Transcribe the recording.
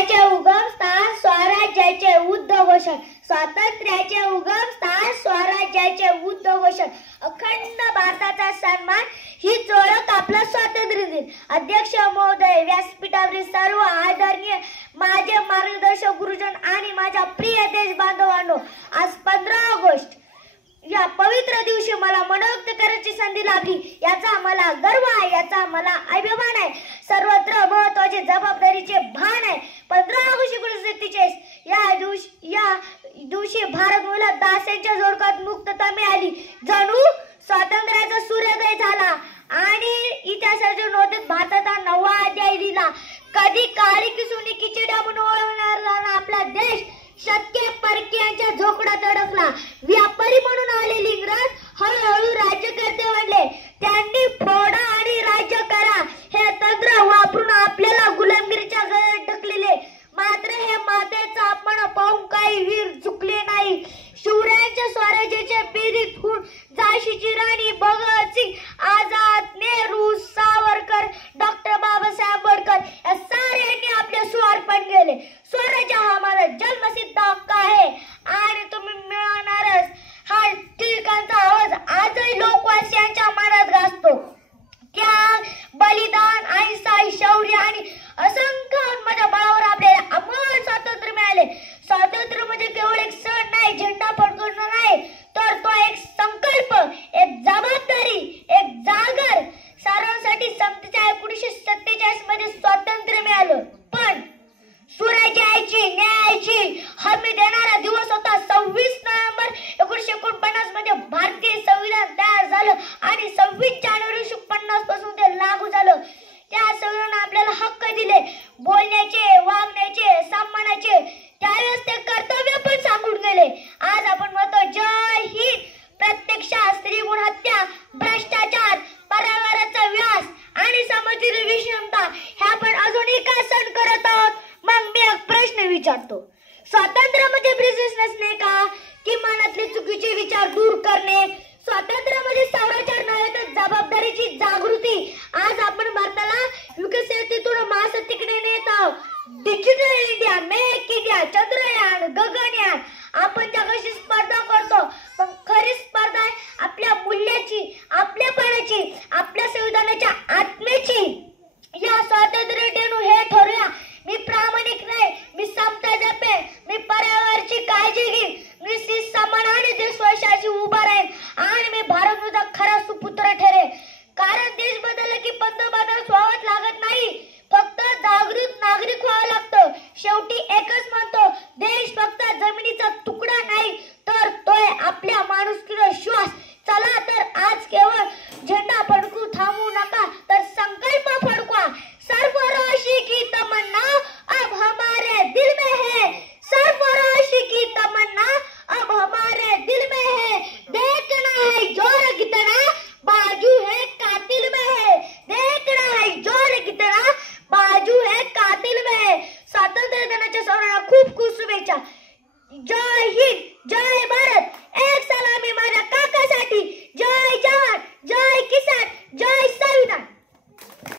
स्वातंत्र्याचे उगमस्थान स्वराज्याचे उद्घोषण, स्वातंत्र्याचे उगमस्थान स्वराज्याचे उद्घोषण, अखंड भारताचा सन्मान हीच ओळख आपला स्वातंत्र्य दिन. अध्यक्ष महोदय, व्यासपीठावरील सर्व आदरणीय माझे मार्गदर्शक गुरुजन आणि माझ्या प्रिय देश बांधवांनो, आज 15 ऑगस्ट या पवित्र दिवशी मला मनोक्त करायची संधी लाभली. याचा मला गर्व आहे, याचा मला अभिमान आहे. सर्वत्र महत्वाचे जबाबदारीचे भान आहे. 15 ऑगस्ट 1947 या दिवशी भारत मुला दास्यांच्या जोडकात मुक्तता मिळाली. जणू स्वातंत्र्याचा सूर्योदय झाला आणि इतिहासाच्या नोंदीत भारताचा नवा अध्याय लिहिला. कधी काळी किसुनी किचड्या म्हणून ओळखणारा आपला देश शतके परकीयांच्या झोपड्यात अडकला. व्यापारी म्हणून आलेले इंग्रज हळूहळू राज्यकर्ते वाढले. त्यांनी फोडा आणि राज्य करा हे तंत्र वापरून आपल्याला गुलामगिरीच्या गळ्यात ढकलले. मात्र हे मातेचा अपमान पाहून काही वीर चुकले नाही. शिवरायांच्या स्वराज्याच्या पेरीत फुट झाशीची राणी भगतसिंग, आझाद, नेहरू, सावरकर, डॉक्टर बाबासाहेब आंबेडकर या साऱ्यांनी आपले स्वार्पण केले. स्वराज्य हा माझा जन्मसिद्ध हक्क आहे आणि तुम्ही मिळवणारच हा टिळकांचा आवाज आजही लोकवासियांच्या मनात गाजतो. त्याग, बलिदान, अहिंसा, शौर्य आणि असंख्य माझ्या बळावर आपल्याला अमोल स्वातंत्र्य मिळाले. स्वातंत्र्य म्हणजे केवळ एक सण नाही, झेंडा फडकवणं नाही, तर तो एक संकल्प, एक जबाबदारी, एक जागर. सर्वांसाठी 1947 मध्ये स्वातंत्र्य मिळालं. पण स्वराज्याची, न्यायाची हमी देणारा दिवस होता 26 नोव्हेंबर 1949 मध्ये भारतीय संविधान तयार झालं आणि 26 जानेवारी 1950 पासून ते लागू झालं. त्या संविधानाने आपल्याला हक्क दिले, बोलण्याचे, वागण्याचे, सन्मानाचे. त्यावेळेस ते कर्तव्य पण सांगून गेले. आज आपण म्हणतो जय हिंद. प्रत्यक्षात स्त्रीभ्रूण हत्या, भ्रष्टाचार, पर्यावरणाचा व्यास आणि समाजातील विषमता ह्या आपण अजूनही काय सहन करत आहोत? मग मी एक प्रश्न विचारतो, स्वातंत्र्य म्हणजे बिझनेस नाही का? की मनातले चुकीचे विचार दूर करणे. स्वातंत्र्य म्हणजे स्वराज्य नव्हे तर जबाबदारीची जागृती. आज आपण भारताला विकसिततेतून महासत्तेकडे नेत आहोत. Digital India, make India, Chandrayaan, Gaganyaan. आपण जगाशी